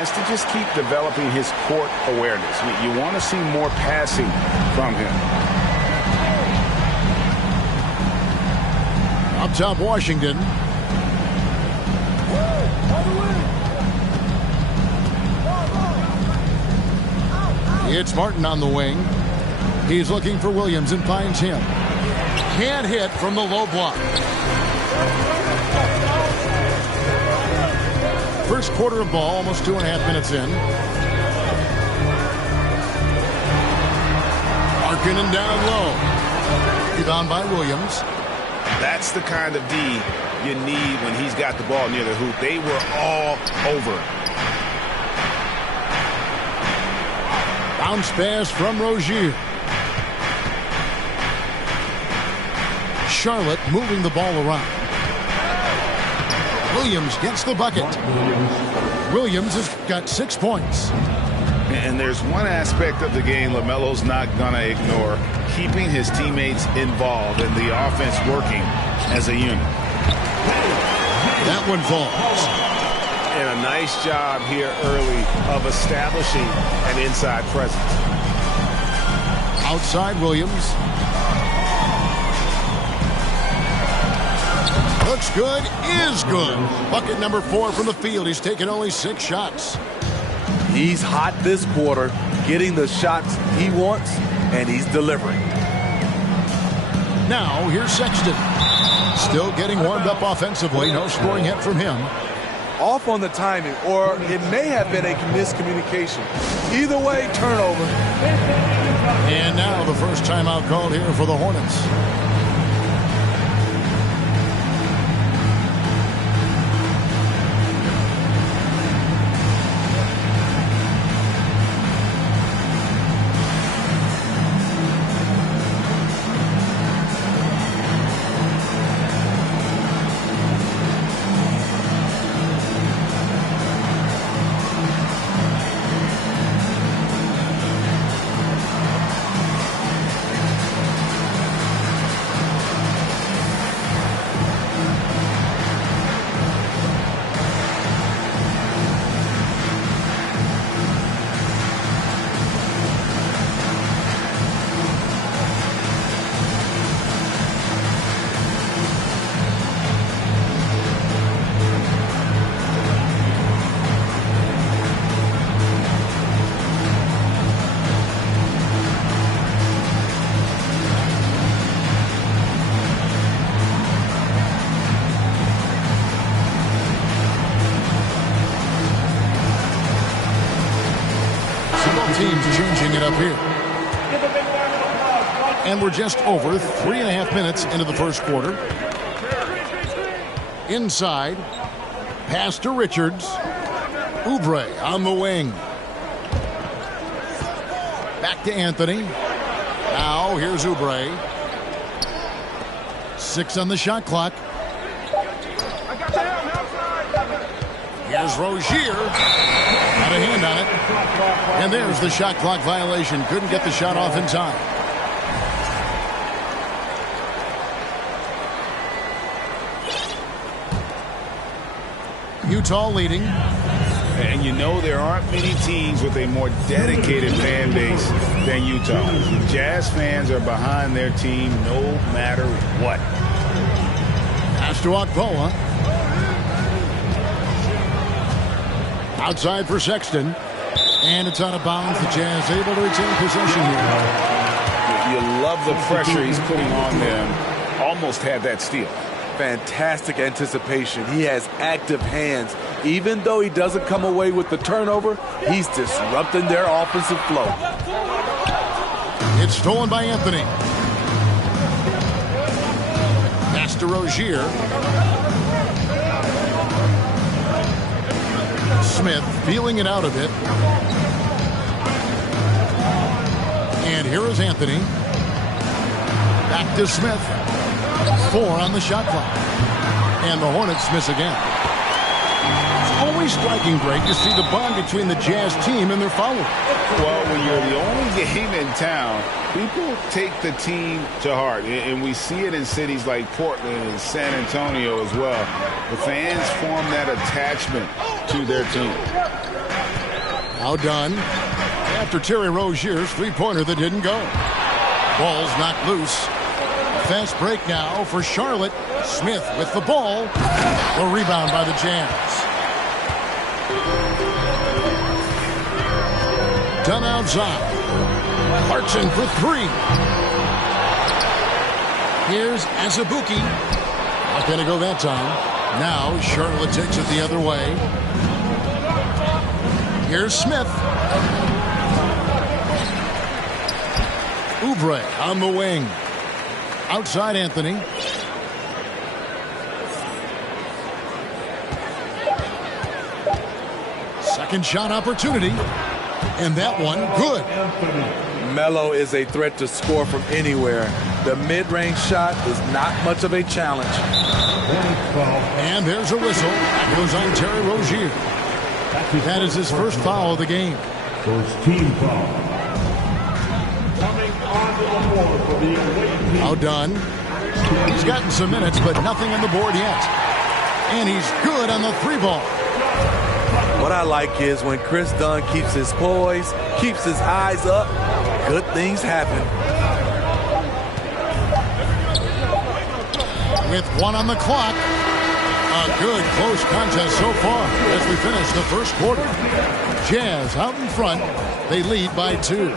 chance to just keep developing his court awareness. You want to see more passing from him. Up top, Washington. It's Martin on the wing. He's looking for Williams and finds him. Can't hit from the low block. First quarter of ball, almost 2.5 minutes in. Markkanen down low. Rebound by Williams. That's the kind of D you need when he's got the ball near the hoop. They were all over it. Bounce pass from Rozier. Charlotte moving the ball around. Williams gets the bucket. Williams has got 6 points. And there's one aspect of the game LaMelo's not going to ignore: keeping his teammates involved and the offense working as a unit. That one falls. And a nice job here early of establishing an inside presence. Outside Williams. Looks good, is good. Bucket number 4 from the field. He's taken only 6 shots. He's hot this quarter, getting the shots he wants, and he's delivering. Now, here's Sexton. Still getting warmed up offensively. No scoring hit from him. Off on the timing, or it may have been a miscommunication. Either way, turnover. And now the first timeout called here for the Hornets. Teams changing it up here. And we're just over 3.5 minutes into the first quarter. Inside. Pass to Richards. Oubre on the wing. Back to Anthony. Now here's Oubre. 6 on the shot clock. Here's Rozier. Got a hand on it. And there's the shot clock violation. Couldn't get the shot off in time. Utah leading. And you know there aren't many teams with a more dedicated fan base than Utah. The Jazz fans are behind their team no matter what. Pass to Okpala. Outside for Sexton. And it's out of bounds. The Jazz able to retain possession here. You love the pressure he's putting on them. Almost had that steal. Fantastic anticipation. He has active hands. Even though he doesn't come away with the turnover, he's disrupting their offensive flow. It's stolen by Anthony. Pass to Rozier. Smith feeling it out a bit. And here is Anthony. Back to Smith. 4 on the shot clock. And the Hornets miss again. It's always striking, Greg, to see the bond between the Jazz team and their followers. Well, when you're the only game in town, people take the team to heart. And we see it in cities like Portland and San Antonio as well. The fans form that attachment to their team. Outdone after Terry Rozier's three-pointer that didn't go. Ball's knocked loose. Fast break now for Charlotte. Smith with the ball. A rebound by the Jazz. Done outside. Clarkson for three. Here's Azubuike. Not going to go that time. Now Charlotte takes it the other way. Here's Smith. Oubre on the wing. Outside Anthony. Second shot opportunity. And that one good. Melo is a threat to score from anywhere. The mid-range shot is not much of a challenge. And there's a whistle. That goes on Terry Rozier. That is his first foul of the game. First team foul. Coming onto the board for the away team. Outdone. He's gotten some minutes, but nothing on the board yet. And he's good on the three ball. What I like is when Chris Dunn keeps his poise, keeps his eyes up, good things happen. With one on the clock. A good close contest so far as we finish the first quarter. Jazz out in front. They lead by 2.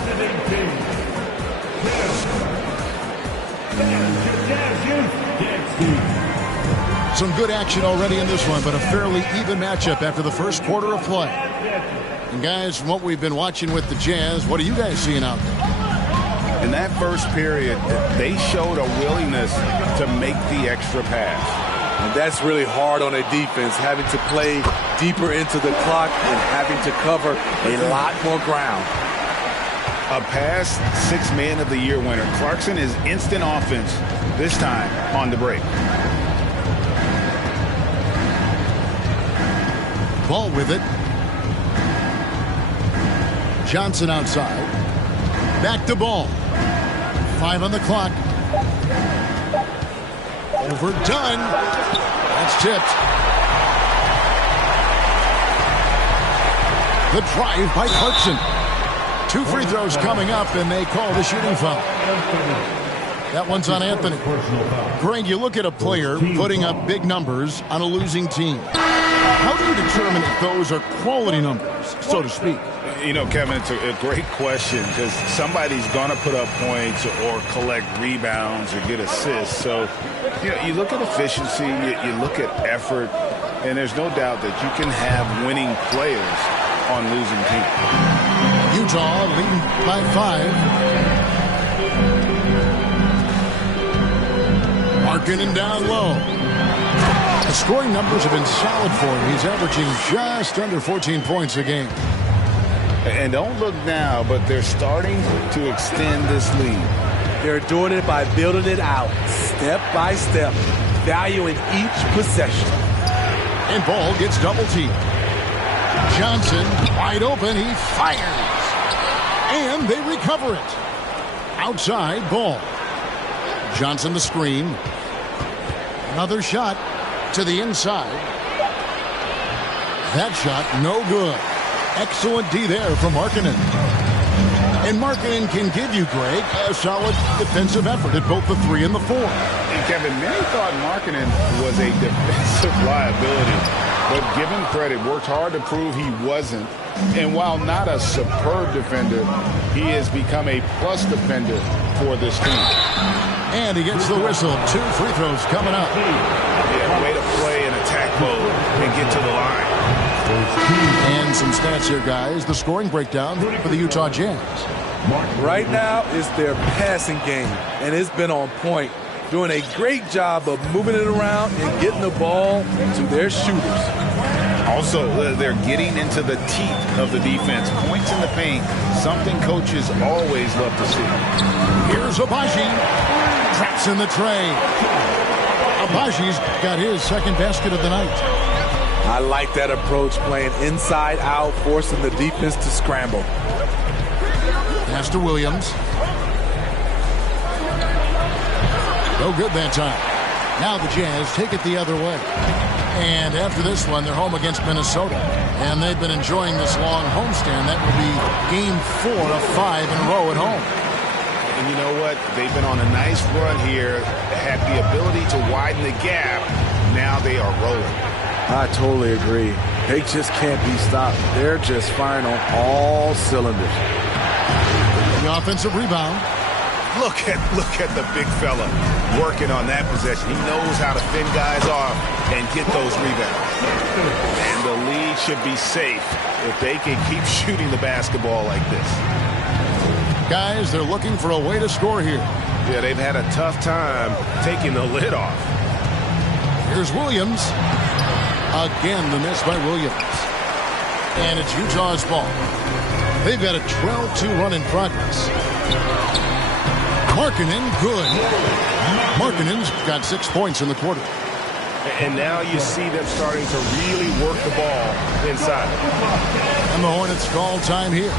Some good action already in this one, but a fairly even matchup after the first quarter of play. And guys, from what we've been watching with the Jazz, what are you guys seeing out there? In that first period, they showed a willingness to make the extra pass. And that's really hard on a defense, having to play deeper into the clock and having to cover a lot more ground. A past 6 Man of the Year winner. Clarkson is instant offense, this time on the break. Ball with it. Johnson outside. Back to Ball. 5 on the clock. Overdone. That's tipped. The drive by Clarkson. 2 free throws coming up, and they call the shooting foul. That one's on Anthony. Greg, you look at a player putting up big numbers on a losing team. How do you determine if those are quality numbers, so to speak? You know, Kevin, it's a great question because somebody's going to put up points or collect rebounds or get assists. So, you know, you look at efficiency, you look at effort, and there's no doubt that you can have winning players on losing teams. Utah leading by 5. Markkanen down low. The scoring numbers have been solid for him. He's averaging just under 14 points a game. And don't look now, but they're starting to extend this lead. They're doing it by building it out, step by step, valuing each possession. And Ball gets double teamed. Johnson wide open. He fires. And they recover it. Outside, Ball. Johnson the screen. Another shot to the inside. That shot no good. Excellent D there from Markkanen. And Markkanen can give you, Greg, a solid defensive effort at both the 3 and the 4. And Kevin, many thought Markkanen was a defensive liability, but given credit, worked hard to prove he wasn't. And while not a superb defender, he has become a plus defender for this team. And he gets the whistle. 2 free throws coming up. Yeah, way to play in attack mode and get to the line. And some stats here, guys. The scoring breakdown for the Utah Jazz. Right now is their passing game, and it's been on point. Doing a great job of moving it around and getting the ball to their shooters. Also, they're getting into the teeth of the defense. Points in the paint, something coaches always love to see. Here's Abaji. Traps in the tray. Abaji's got his second basket of the night. I like that approach, playing inside out, forcing the defense to scramble. Pass to Williams. No good that time. Now the Jazz take it the other way. And after this one, they're home against Minnesota. And they've been enjoying this long homestand. That will be game 4 of 5 in a row at home. And you know what? They've been on a nice run here, had the ability to widen the gap. Now they are rolling. I totally agree. They just can't be stopped. They're just firing on all cylinders. The offensive rebound. Look at the big fella working on that possession. He knows how to fend guys off and get those rebounds. And the lead should be safe if they can keep shooting the basketball like this. Guys, they're looking for a way to score here. Yeah, they've had a tough time taking the lid off. Here's Williams. Again, the miss by Williams. And it's Utah's ball. They've got a 12-2 run in progress. Markkanen, good. Markkanen's got 6 points in the quarter. And now you see them starting to really work the ball inside. And the Hornets call time here.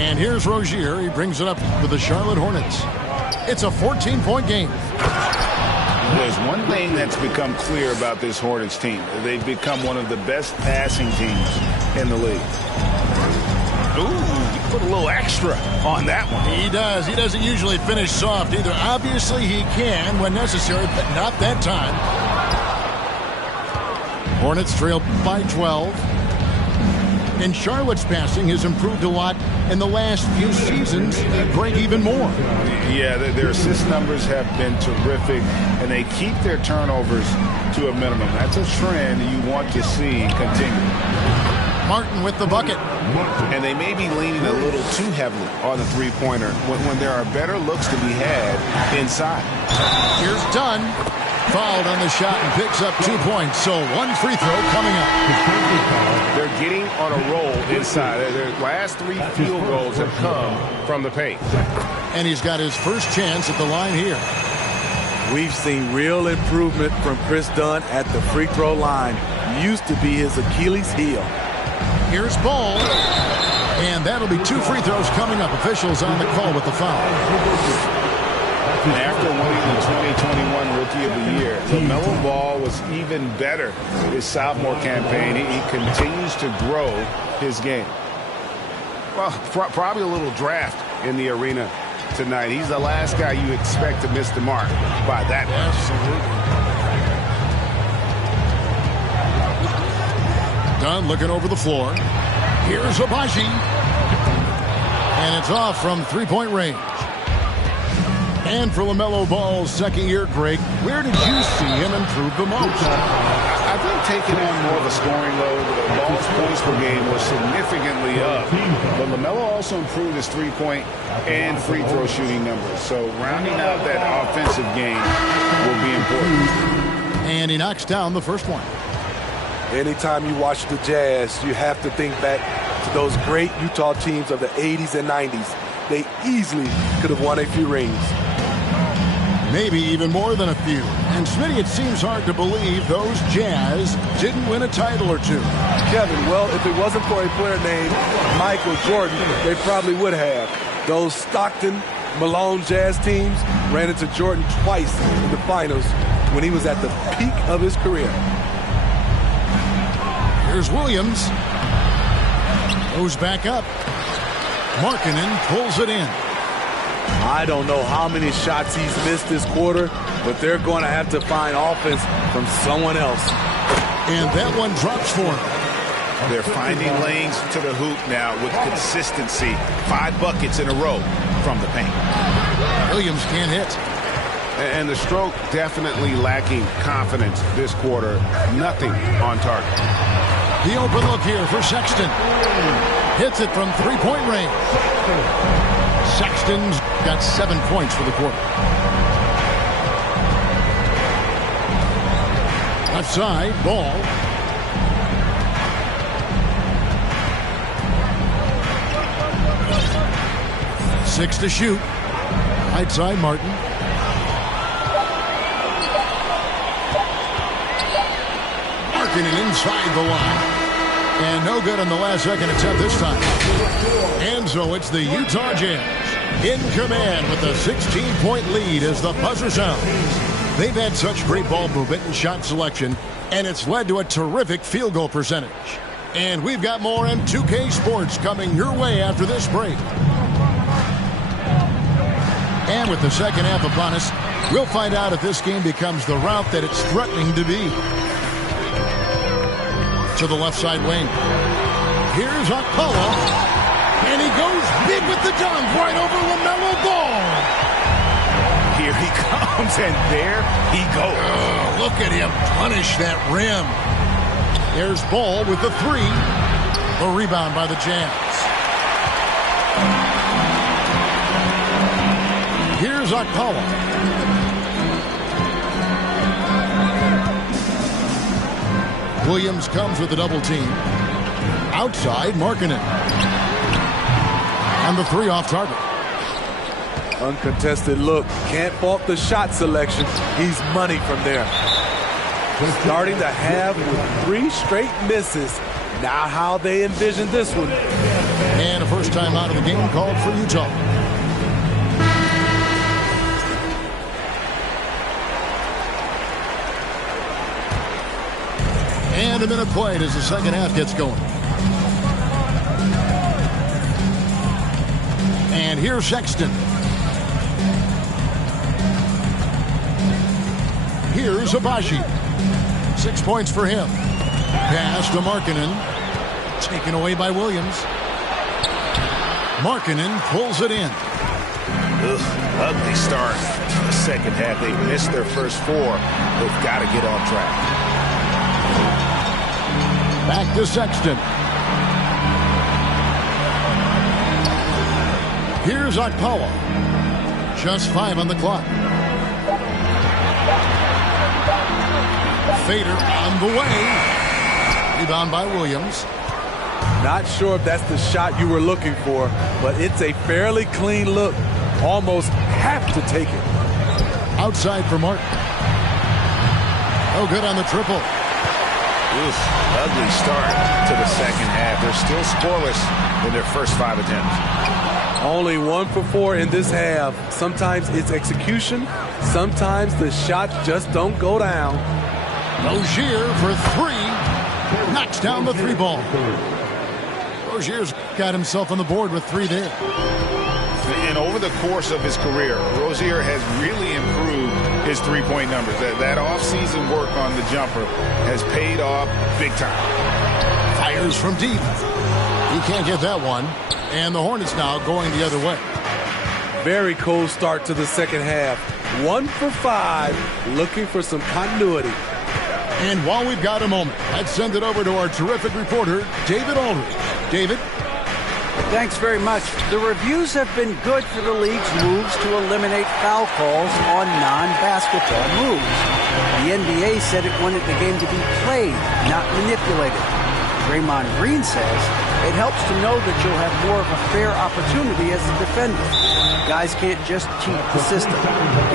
And here's Rozier. He brings it up for the Charlotte Hornets. It's a 14-point game. There's one thing that's become clear about this Hornets team. They've become one of the best passing teams in the league. Ooh, you put a little extra on that one. He does. He doesn't usually finish soft either. Obviously, he can when necessary, but not that time. Hornets trail by 12. And Charlotte's passing has improved a lot in the last few seasons. They break even more. Yeah, their assist numbers have been terrific, and they keep their turnovers to a minimum. That's a trend you want to see continue. Martin with the bucket. And they may be leaning a little too heavily on the three-pointer when there are better looks to be had inside. Here's Dunn. Fouled on the shot and picks up 2 points. So one free throw coming up. They're getting on a roll inside. Their last 3 field goals have come from the paint. And he's got his first chance at the line here. We've seen real improvement from Chris Dunn at the free throw line. Used to be his Achilles heel. Here's Ball. And that'll be 2 free throws coming up. Officials on the call with the foul. And after winning the 2021 Rookie of the Year, LaMelo Ball was even better his sophomore campaign. He continues to grow his game. Well, probably a little draft in the arena tonight. He's the last guy you expect to miss the mark by that much. Absolutely. Dunn looking over the floor. Here's Abaji. And it's off from three-point range. And for LaMelo Ball's second year, Greg, where did you see him improve the most? I think taking on more of a scoring load. Ball's points per game was significantly up. But LaMelo also improved his three-point and free throw shooting numbers. So rounding out that offensive game will be important. And he knocks down the first one. Anytime you watch the Jazz, you have to think back to those great Utah teams of the 80s and 90s. They easily could have won a few rings. Maybe even more than a few. And Smitty, it seems hard to believe those Jazz didn't win a title or two. Kevin, well, if it wasn't for a player named Michael Jordan, they probably would have. Those Stockton Malone Jazz teams ran into Jordan twice in the finals when he was at the peak of his career. Here's Williams. Goes back up. Markkanen pulls it in. I don't know how many shots he's missed this quarter, but they're going to have to find offense from someone else. And that one drops for him. They're finding lanes to the hoop now with consistency. 5 buckets in a row from the paint. Williams can't hit. And the stroke definitely lacking confidence this quarter. Nothing on target. The open look here for Sexton. Hits it from three-point range. Sexton's got 7 points for the quarter. Left side, Ball. Six to shoot. Right side, Martin. Markkanen inside the line. And no good on the last second attempt this time. And so it's the Utah Jazz in command with a 16-point lead as the buzzer sounds. They've had such great ball movement and shot selection, and it's led to a terrific field goal percentage. And we've got more in 2K Sports coming your way after this break. And with the second half upon us, we'll find out if this game becomes the route that it's threatening to be. To the left side wing. Here's Okpala. And he goes big with the dunk right over LaMelo Ball. Here he comes, and there he goes. Oh, look at him punish that rim. There's Ball with the three. The rebound by the Jazz. Here's Okpala. Williams comes with a double team. Outside, Markkanen. And the three off target. Uncontested look. Can't fault the shot selection. He's money from there. Starting to have with 3 straight misses. Now how they envision this one. And a first time out of the game called for Utah. And a minute played as the second half gets going. And here's Sexton. Here's Abaji. 6 points for him. Pass to Markkanen. Taken away by Williams. Markkanen pulls it in. Ugly start to the second half. They missed their first 4. They've got to get on track. Back to Sexton. Here's Okpala. Just 5 on the clock. Fader on the way. Rebound by Williams. Not sure if that's the shot you were looking for, but it's a fairly clean look. Almost have to take it. Outside for Martin. No good on the triple. Ugly start to the second half. They're still scoreless in their first 5 attempts. Only 1 for 4 in this half. Sometimes it's execution. Sometimes the shots just don't go down. Rozier for 3. Knocks down the 3 ball. Rozier's got himself on the board with 3 there. And over the course of his career, Rozier has really improved his 3-point numbers. That off-season work on the jumper has paid off big time. Fires from deep. He can't get that one. And the Hornets now going the other way. Very cold start to the second half. 1 for 5, looking for some continuity. And while we've got a moment, let's send it over to our terrific reporter, David Aldridge. David? Thanks very much. The reviews have been good for the league's moves to eliminate foul calls on non-basketball moves. The NBA said it wanted the game to be played, not manipulated. Draymond Green says it helps to know that you'll have more of a fair opportunity as a defender. Guys can't just cheat the system.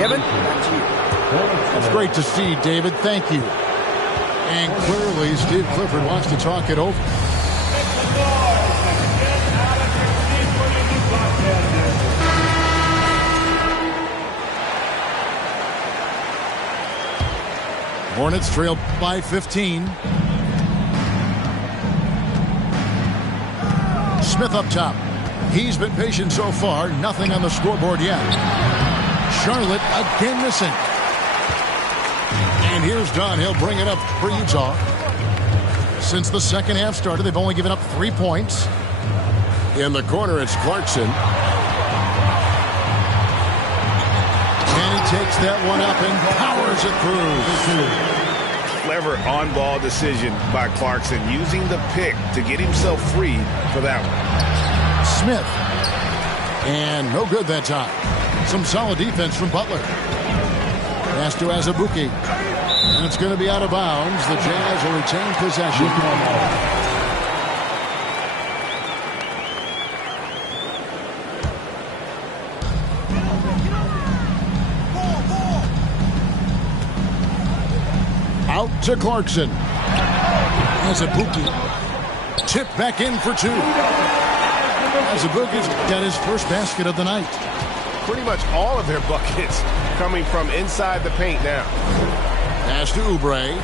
Kevin, back to you. That's great to see, David. Thank you. And clearly, Steve Clifford wants to talk it over. Hornets trail by 15. Smith up top. He's been patient so far. Nothing on the scoreboard yet. Charlotte again missing. And here's Dunn. He'll bring it up for Utah. Since the second half started, they've only given up 3 points. In the corner, it's Clarkson. And he takes that one up and powers it through. Clever on-ball decision by Clarkson, using the pick to get himself free for that one. Smith. And no good that time. Some solid defense from Butler. Pass to Azubuike. And it's going to be out of bounds. The Jazz will retain possession. Out to Clarkson. Azubuike. Tip back in for two. Azubuike's got his first basket of the night. Pretty much all of their buckets coming from inside the paint now. Pass to Oubre.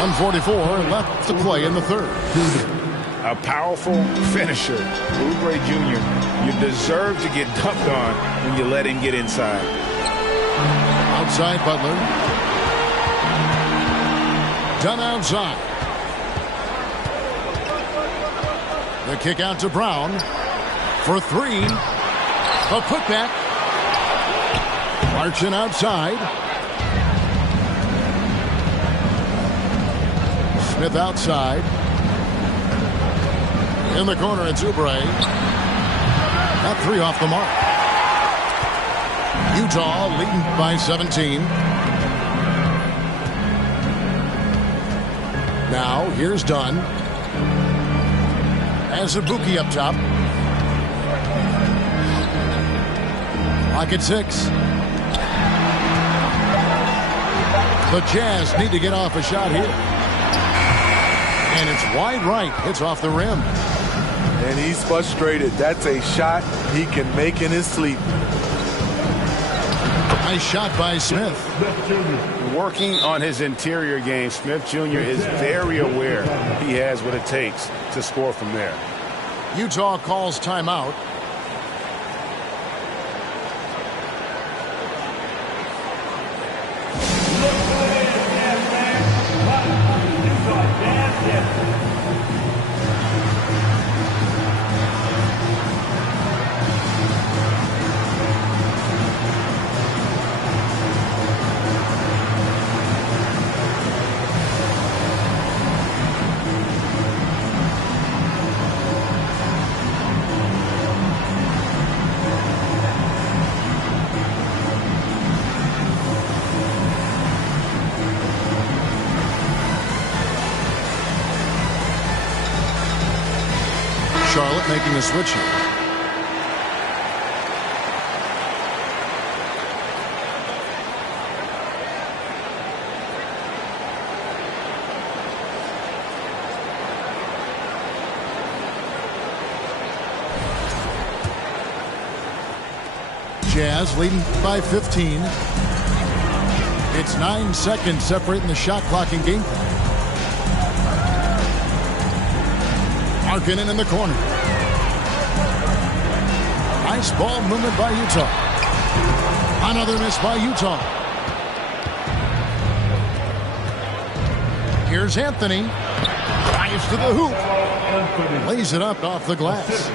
.144 left to play in the third. A powerful finisher, Oubre Jr. You deserve to get dunked on when you let him get inside. Outside Butler. Done outside. The kick out to Brown for three. A putback. Clarkson outside. Smith outside. In the corner, it's Oubre. Got three off the mark. Utah leading by 17. Now, here's Dunn. Azubuike up top. Lock at 6. The Jazz need to get off a shot here. And it's wide right. It's off the rim. And he's frustrated. That's a shot he can make in his sleep. Nice shot by Smith. Working on his interior game, Smith Jr. is very aware he has what it takes to score from there. Utah calls timeout. Charlotte making a switch here. Jazz leading by 15. It's 9 seconds separating the shot clock and game clock. Markkanen in the corner. Nice ball movement by Utah. Another miss by Utah. Here's Anthony. Drives to the hoop. Lays it up off the glass.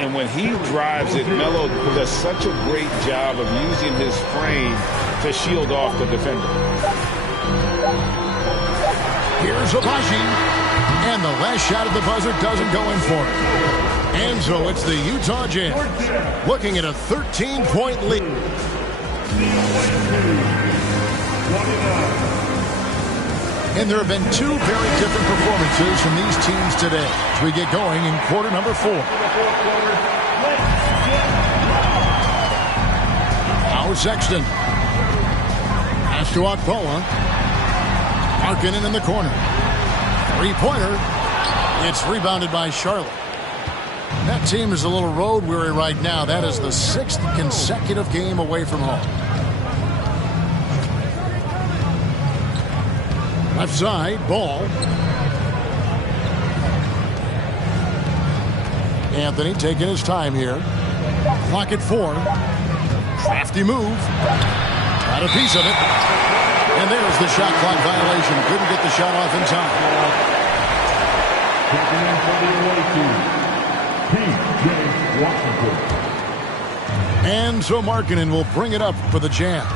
And when he drives it, Melo does such a great job of using his frame to shield off the defender. Here's Abaji. And the last shot of the buzzer doesn't go in for it. And so it's the Utah Jazz looking at a 13-point lead. And there have been two very different performances from these teams today as we get going in quarter number 4. Now Sexton. Pass to Okpala. Markkanen in the corner. Three-pointer. It's rebounded by Charlotte. That team is a little road weary right now. That is the 6th consecutive game away from home. Left side, ball. Anthony taking his time here. Clock at 4. Crafty move. Got a piece of it. And there's the shot clock violation. Couldn't get the shot off in time. Checking in for the away team, P.J. Washington. And so Markkanen will bring it up for the Jazz.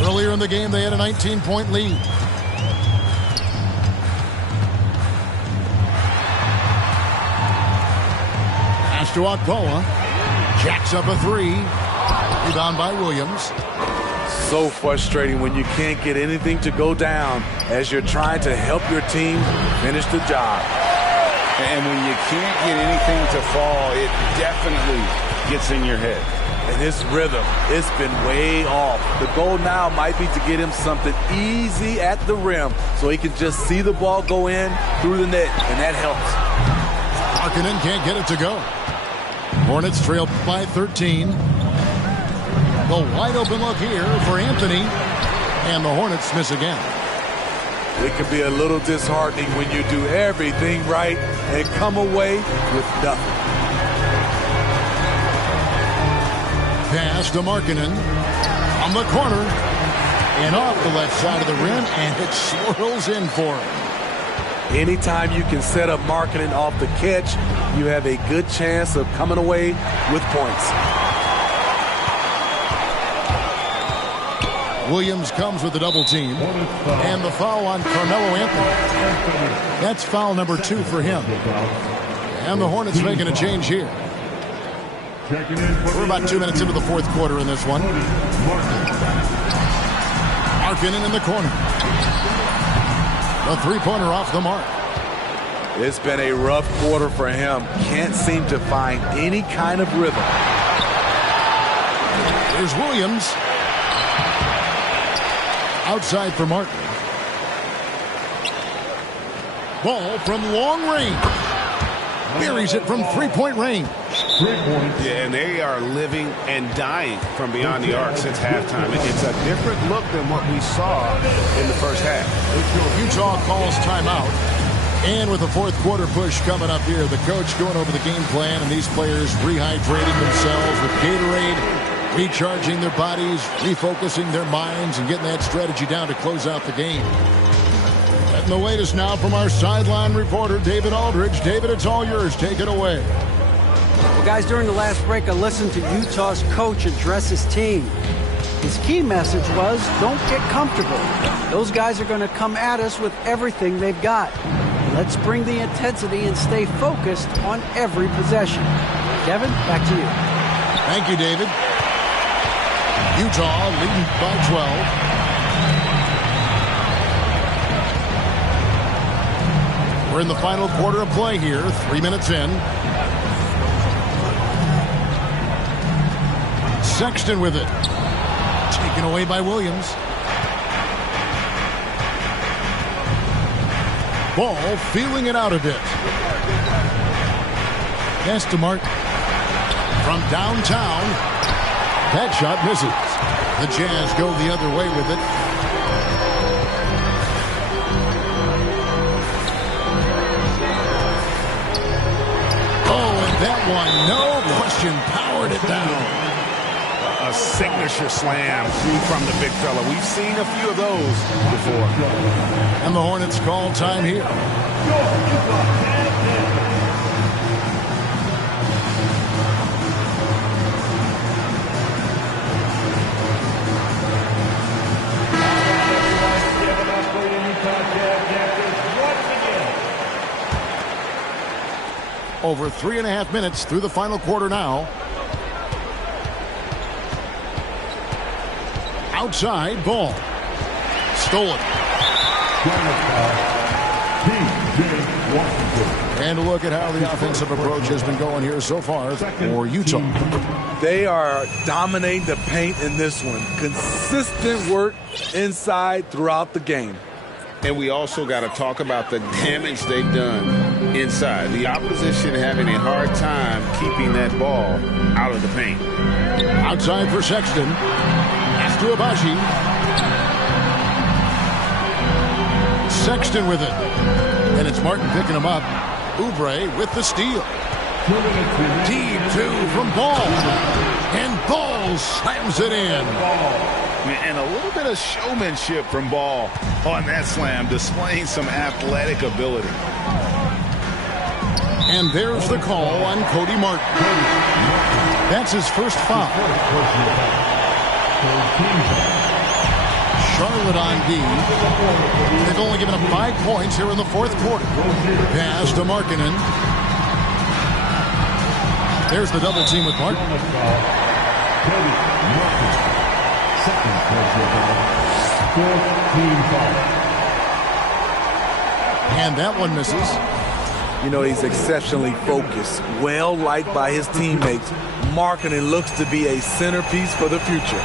Earlier in the game, they had a 19-point lead. Pass to Akpoa. Jacks up a 3. Rebound by Williams. So frustrating when you can't get anything to go down as you're trying to help your team finish the job. And when you can't get anything to fall, it definitely gets in your head. And his rhythm, it's been way off. The goal now might be to get him something easy at the rim so he can just see the ball go in through the net, and that helps. Markkanen can't get it to go. Hornets trail by 13. The wide open look here for Anthony. And the Hornets miss again. It can be a little disheartening when you do everything right and come away with nothing. Pass to Markkanen on the corner and off the left side of the rim, and it swirls in for him. Anytime you can set up Markkanen off the catch, you have a good chance of coming away with points. Williams comes with the double team, and the foul on Carmelo Anthony. That's foul number 2 for him. And the Hornets making a change here. We're about 2 minutes into the fourth quarter in this one. Markkanen in the corner. The three-pointer off the mark. It's been a rough quarter for him. Can't seem to find any kind of rhythm. Here's Williams. Outside for Martin. Ball from long range. Buries it from three-point range. Yeah, and they are living and dying from beyond the arc since halftime. It's a different look than what we saw in the first half. Utah calls timeout. And with the fourth quarter push coming up here, the coach going over the game plan, and these players rehydrating themselves with Gatorade, recharging their bodies, refocusing their minds, and getting that strategy down to close out the game. And the latest now from our sideline reporter, David Aldridge. David, it's all yours. Take it away. Well, guys, during the last break, I listened to Utah's coach address his team. His key message was, don't get comfortable. Those guys are going to come at us with everything they've got. Let's bring the intensity and stay focused on every possession. Kevin, back to you. Thank you, David. Utah leading by 12. We're in the final quarter of play here, 3 minutes in. Sexton with it. Taken away by Williams. Ball feeling it out a bit. Pass to Martin. From downtown. That shot misses. The Jazz go the other way with it. That one, no question, powered it down. A signature slam from the big fella. We've seen a few of those before. And the Hornets call time here. Over 3.5 minutes through the final quarter now. Outside ball. Stolen. And look at how the offensive approach has been going here so far for Utah. They are dominating the paint in this one. Consistent work inside throughout the game. And we also got to talk about the damage they've done inside. The opposition having a hard time keeping that ball out of the paint. Outside for Sexton. Pass to Abaji. Sexton with it. And it's Martin picking him up. Oubre with the steal. Deep two from Ball. And Ball slams it in. And a little bit of showmanship from Ball on that slam, displaying some athletic ability. And there's the call on Cody Martin. That's his first foul. Charlotte on D. They've only given up 5 points here in the fourth quarter. Pass to Markkanen. There's the double team with Martin. And that one misses. You know, he's exceptionally focused, well liked by his teammates. Markkanen looks to be a centerpiece for the future.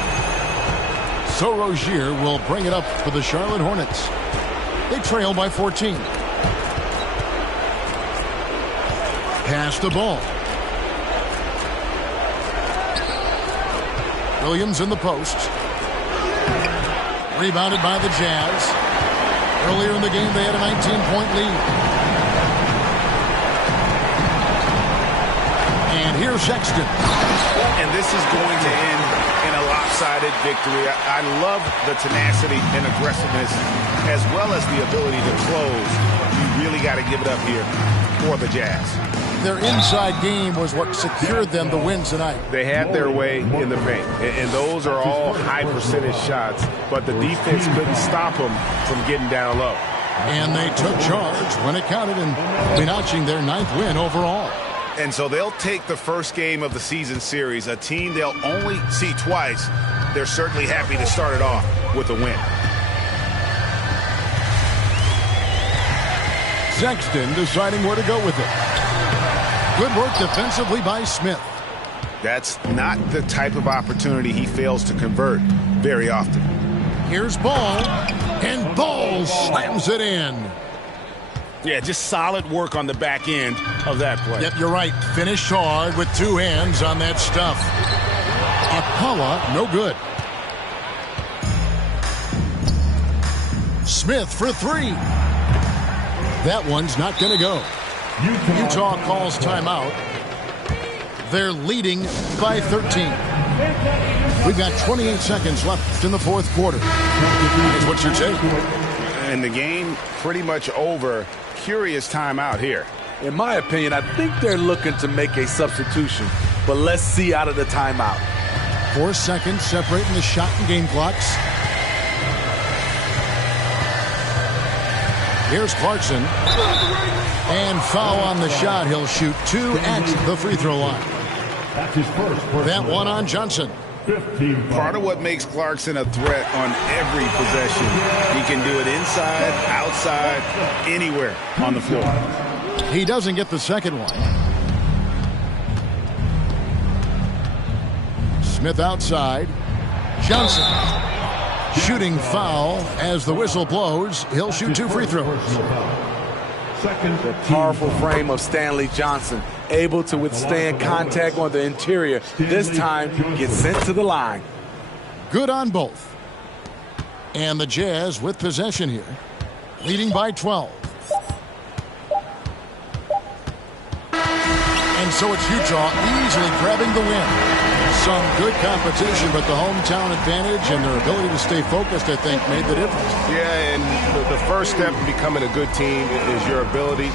So Rozier will bring it up for the Charlotte Hornets. They trail by 14. Pass the ball. Williams in the post. Rebounded by the Jazz. Earlier in the game, they had a 19-point lead. And here's Sexton. And this is going to end in a lopsided victory. I love the tenacity and aggressiveness as well as the ability to close. You really got to give it up here for the Jazz. Their inside game was what secured them the win tonight. They had their way in the paint, and those are all high percentage shots, but the defense couldn't stop them from getting down low. And they took charge when it counted and notching their 9th win overall. And so they'll take the first game of the season series, a team they'll only see twice. They're certainly happy to start it off with a win. Sexton deciding where to go with it. Good work defensively by Smith. That's not the type of opportunity he fails to convert very often. Here's Ball, and Ball slams it in. Yeah, just solid work on the back end of that play. Yep, you're right. Finished hard with 2 hands on that stuff. Akala, no good. Smith for 3. That one's not going to go. Utah calls timeout. They're leading by 13. We've got 28 seconds left in the fourth quarter. What's your take? And the game pretty much over. Curious timeout here. In my opinion, I think they're looking to make a substitution, but let's see out of the timeout. 4 seconds separating the shot and game clocks. Here's Clarkson. And foul on the shot. He'll shoot 2 at the free throw line. That's his first. That one on Johnson. 15. Part of what makes Clarkson a threat on every possession, he can do it inside, outside, anywhere on the floor. He doesn't get the second one. Smith outside. Johnson. Shooting foul as the whistle blows. He'll shoot 2 free throws. The powerful frame of Stanley Johnson, able to withstand contact on the interior. This time, gets sent to the line. Good on both. And the Jazz with possession here, leading by 12. And so it's Utah easily grabbing the win. Some good competition, but the hometown advantage and their ability to stay focused, I think, made the difference. Yeah, and the first step in becoming a good team is your ability